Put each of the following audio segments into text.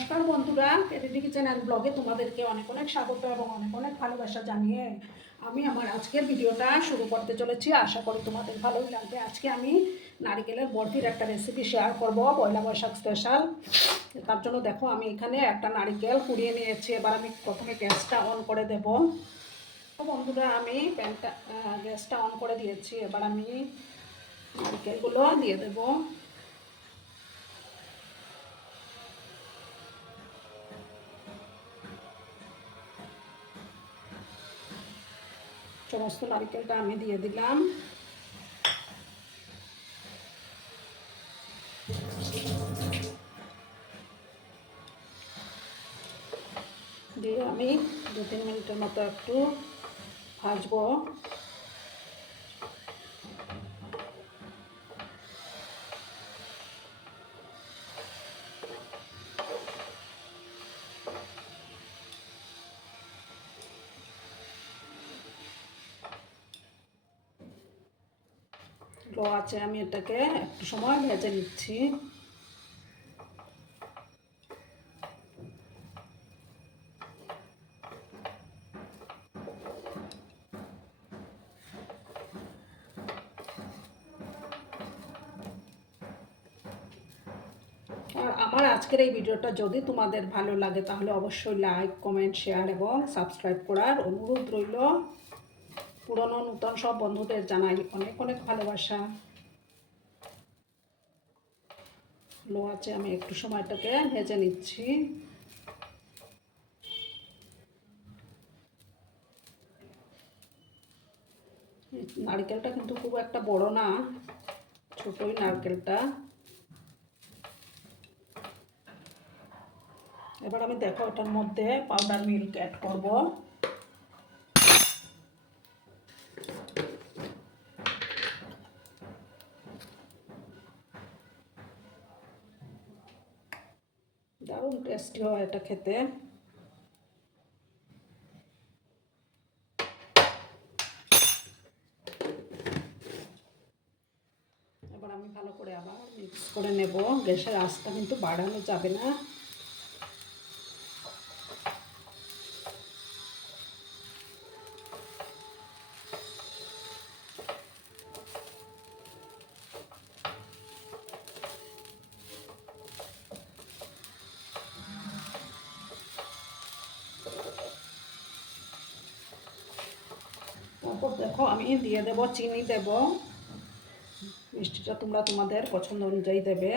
নমস্কার বন্ধুরা, ADD kitchen and ব্লগে তোমাদেরকে অনেক অনেক স্বাগত এবং অনেক অনেক ভালোবাসা জানিয়ে আমি আমার আজকের ভিডিওটা শুরু করতে চলেছি। আশা করি তোমাদের ভালোই লাগবে। আজকে আমি নারিকেলের বরফির একটা রেসিপি শেয়ার করব, পয়লা বৈশাখ স্পেশাল। তার জন্য দেখো আমি এখানে একটা নারিকেল কুড়িয়ে নিয়েছি। এবার আমি প্রথমে গ্যাসটা অন করে দেব। বন্ধুরা, আমি গ্যাসটা অন করে দিয়েছি। এবার আমি নারিকেলগুলো দিয়ে দেবো। সমস্ত নারিকেলটা আমি দিয়ে দিলাম। দিয়ে আমি 2-3 মিনিটের মতো একটু ভাজবো। লো আছে, আমি এটাকে একটু সময় ভেজে নিচ্ছি। আর আমার আজকের এই ভিডিওটা যদি তোমাদের ভালো লাগে তাহলে অবশ্যই লাইক, কমেন্ট, শেয়ার এবং সাবস্ক্রাইব করার অনুরোধ রইল। পুরনো নূতন সব বন্ধুদের জানাই অনেক অনেক ভালোবাসা। লো আছে, আমি একটু সময়টাকে ভেজে নিচ্ছি। নারকেলটা কিন্তু খুব একটা বড় না, ছোটই নারকেলটা। এবার আমি দেখো ওটার মধ্যে পাউডার মিল্ক অ্যাড করব। দারুণ টেস্টি হয় এটা খেতে। এবার আমি ভালো করে আবার মিক্স করে নেব। গ্যাসের আঁচটা কিন্তু বাড়ানো যাবে না। তারপর দেখো আমি দিয়ে দেব চিনি দেব। মিষ্টিটা তোমরা তোমাদের পছন্দ অনুযায়ী দেবে।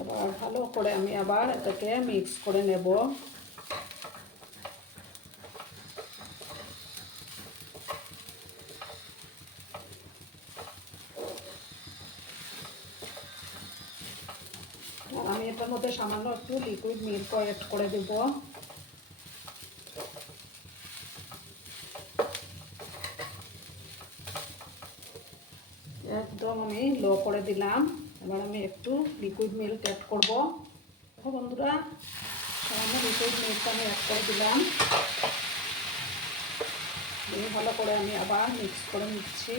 এবার ভালো করে আমি আবার এটাকে মিক্স করে নেব। আর আমি এটার মধ্যে সামান্য একটু লিকুইড মিল্ক অ্যাড করে দেব। একদম আমি লো করে দিলাম। এবার আমি একটু লিকুইড মিল্ক অ্যাড করব। দেখো বন্ধুরা, সামান্য লিকুইড মিল্ক আমি অ্যাড করে দিলাম। দিয়ে ভালো করে আমি আবার মিক্স করে নিচ্ছি।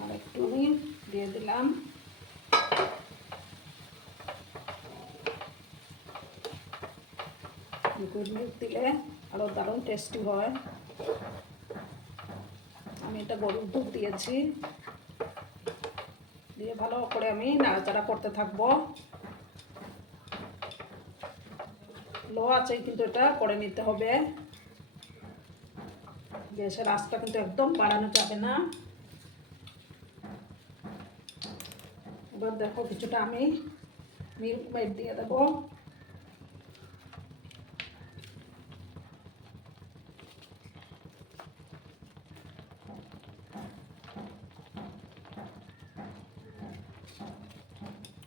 আর একটু আমি দিয়ে দিলাম লিকুইড মিল্ক। দিলে আরও দারুণ টেস্টি হয়। আমি এটা গরুর দুধ দিয়েছি। দিয়ে ভালো করে আমি নাড়াচাড়া করতে থাকবো। লো আঁচেই কিন্তু এটা করে নিতে হবে। গ্যাসের আঁচটা কিন্তু একদম বাড়ানো যাবে না। এবার দেখো কিছুটা আমি মিল্ক মেড দিয়ে দেবো।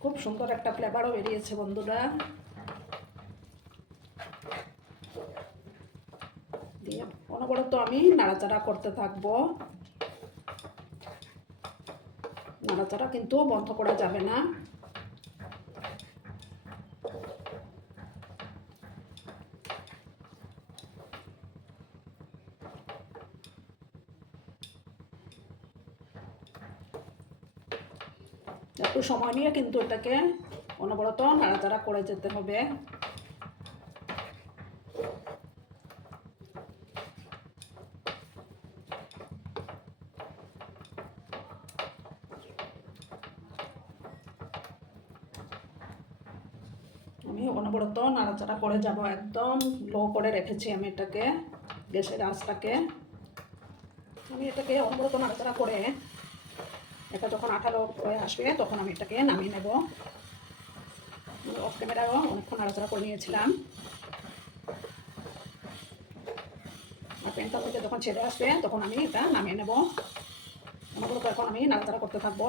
খুব সুন্দর একটা ফ্লেভারও বেরিয়েছে বন্ধুরা। দিয়ে অনবরত আমি নাড়াচাড়া করতে থাকবো। নাড়াচাড়া কিন্তু বন্ধ করা যাবে না। একটু সময় নিয়ে কিন্তু এটাকে অনবরত নাড়াচাড়া করে যেতে হবে। আমি অনবরত নাড়াচাড়া করে যাব, একদম লো করে রেখেছি আমি এটাকে, গ্যাসের আঁচটাকে। আমি এটাকে অনবরত নাড়াচাড়া করে এটা যখন আঠালো হয়ে আসবে তখন আমি এটাকে নামিয়ে নেব। অফ ক্যামেরাও অনেকক্ষণ নাড়াচাড়া করে নিয়েছিলাম। আর প্যানটা থেকে যখন ছেড়ে আসবে তখন আমি এটা নামিয়ে নেব। অনবরত এখন আমি নাড়াচাড়া করতে থাকবো।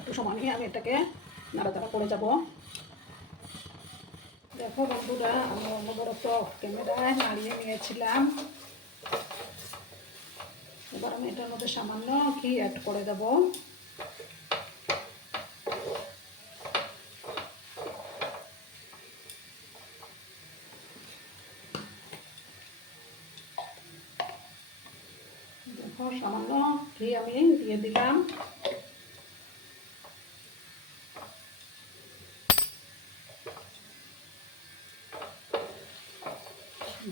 একটু সময় নিয়ে আমি এটাকে নাড়াচাড়া করে যাব। দেখো বন্ধুরা, আমি অনবরত ক্যামেরায় নাড়িয়ে নিয়েছিলাম। এবার আমি এটার মধ্যে সামান্য ঘি অ্যাড করে দেব। দেখো সামান্য ঘি আমি দিয়ে দিলাম।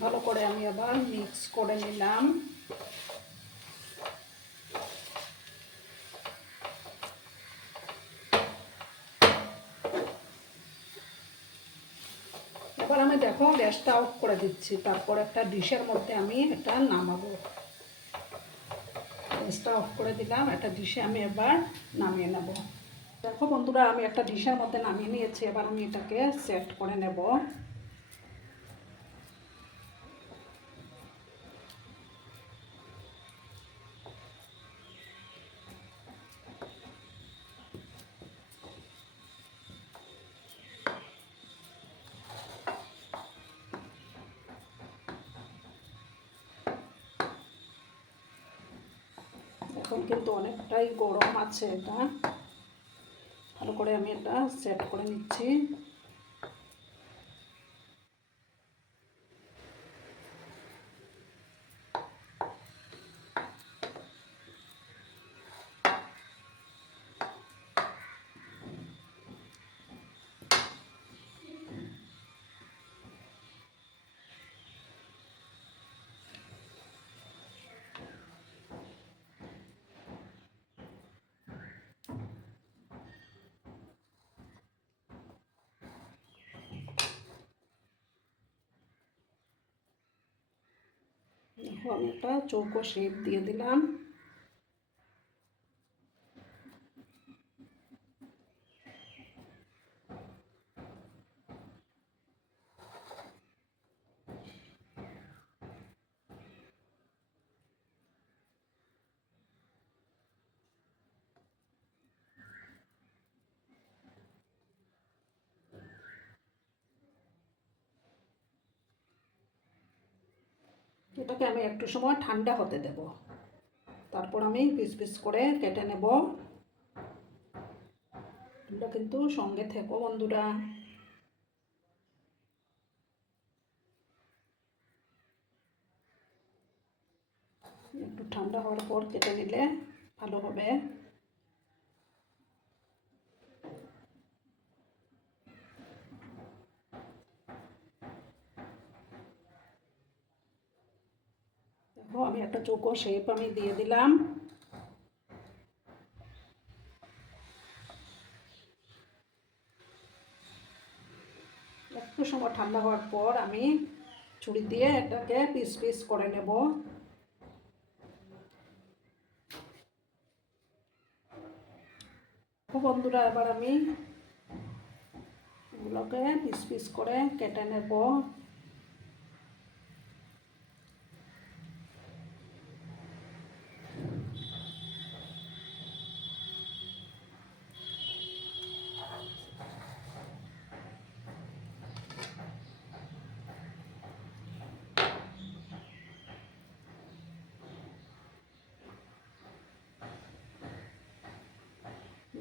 ভালো করে আমি আবার মিক্স করে নিলাম। এবার আমি দেখো গ্যাসটা অফ করে দিচ্ছি, তারপর একটা ডিশের মধ্যে আমি এটা নামাবো। গ্যাসটা অফ করে দিলাম, একটা ডিশে আমি এবার নামিয়ে নেব। দেখো বন্ধুরা, আমি একটা ডিশের মধ্যে নামিয়ে নিয়েছি। এবার আমি এটাকে সেট করে নেব। এখন কিন্তু অনেকটাই গরম আছে, এটা ভালো করে আমি এটা সেট করে নিচ্ছি। দেখো আমি একটা চৌকো শেপ দিয়ে দিলাম। এটাকে আমি একটু সময় ঠান্ডা হতে দেব, তারপর আমি পিস পিস করে কেটে নেব। তোমরা কিন্তু সঙ্গে থেকো বন্ধুরা। একটু ঠান্ডা হওয়ার পর কেটে নিলে ভালো হবে। দেখো আমি একটা চৌকো শেপ আমি দিয়ে দিলাম। একটু সময় ঠান্ডা হওয়ার পর আমি ছুরি দিয়ে এটাকে পিস পিস করে নেব। বন্ধুরা, এবার আমি এগুলোকে পিস পিস করে কেটে নেব।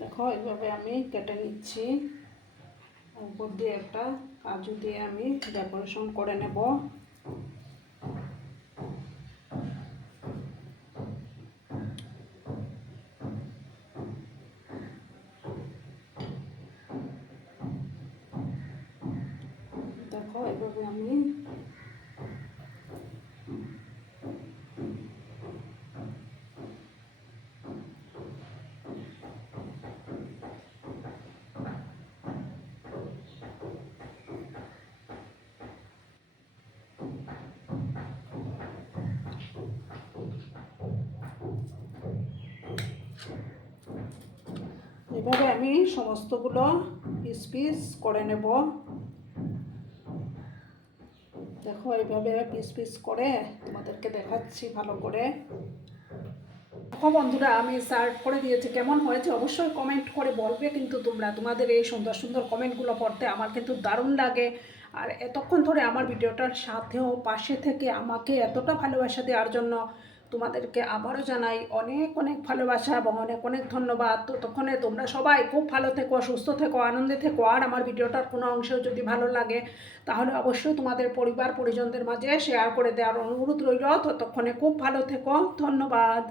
দেখো এইভাবে আমি কেটে নিচ্ছি। উপর দিয়ে একটা কাজু দিয়ে আমি ডেকোরেশন করে নেব। দেখো এইভাবে আমি সমস্তগুলো পিস পিস করে নেব। দেখো এইভাবে পিস পিস করে তোমাদেরকে দেখাচ্ছি ভালো করে। দেখো বন্ধুরা, আমি সার্ভ করে দিয়েছি, কেমন হয়েছে অবশ্যই কমেন্ট করে বলবে কিন্তু তোমরা। তোমাদের এই সুন্দর সুন্দর কমেন্টগুলো পড়তে আমার কিন্তু দারুণ লাগে। আর এতক্ষণ ধরে আমার ভিডিওটার সাথেও পাশে থেকে আমাকে এতটা ভালোবাসা দেওয়ার জন্য তোমাদেরকে আবারও জানাই অনেক অনেক ভালোবাসা এবং অনেক অনেক ধন্যবাদ। ততক্ষণে তোমরা সবাই খুব ভালো থেকো, সুস্থ থেকো, আনন্দে থেকো। আর আমার ভিডিওটার কোনো অংশেও যদি ভালো লাগে তাহলে অবশ্যই তোমাদের পরিবার পরিজনদের মাঝে শেয়ার করে দেওয়ার অনুরোধ রইল। ততক্ষণে খুব ভালো থেকো, ধন্যবাদ।